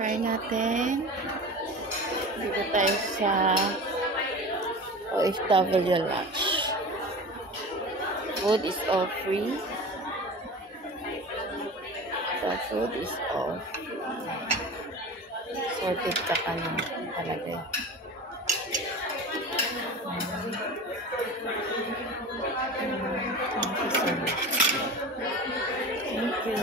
Try natin. Dito tayo sa OFW lunch. Food is all free. The food is all free. Sorted ka pa ng palagay. Thank you so much. Thank you.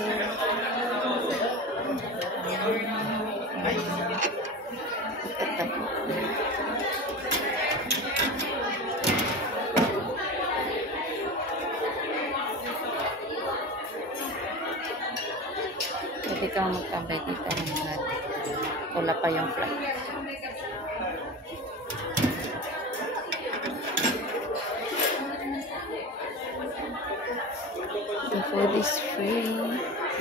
Pwede kang magtambay dito hanggat wala pa yung flight. The food is free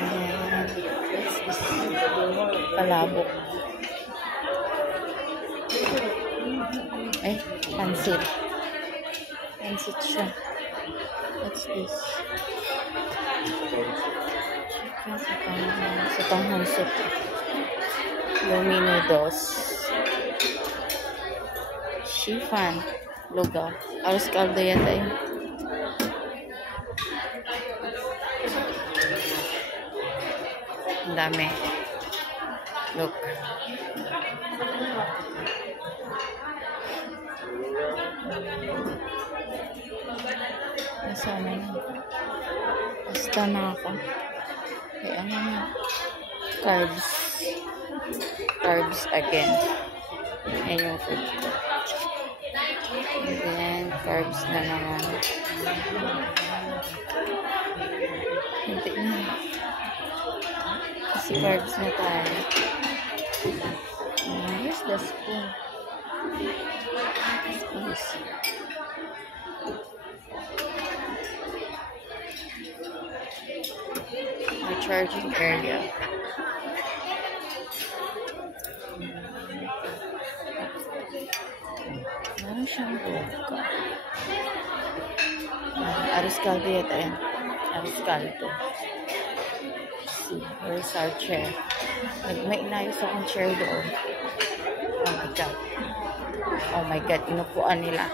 and this is palabok. Ay, pansit. Pansit siya. What's this? Sa panghansip. Lomi noodles. Shifan. Lugaw. Arroz caldo yata yun. Ang dami. Look. Nasaan na. Basta na ako. Kaya ano na. Carbs. Carbs again. Ayan yung food ko. And then, carbs na naman. Hindi na. Kasi carbs na tayo. Here's the spoon. Spoons. The charging area. Meron siyang buka. Arroz caldo yata yan. Arroz caldo. See, where's our chair? May inayos akong chair doon. Oh my God. Oh my God, inupuan nila.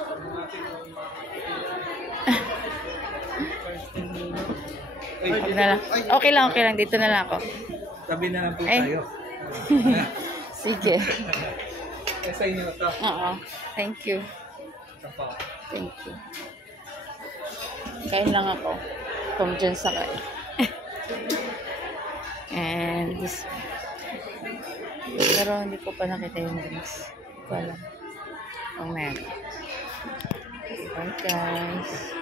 Okay lang. Dito na lang ako. Tabi na lang po tayo. Sige. Sa inyo ito. Oo. Thank you. Thank you. Kain lang ako. From dyan sa kain. And this. Pero hindi ko pa nakita yung drinks. Hindi ko alam. Kung meron. Bye guys.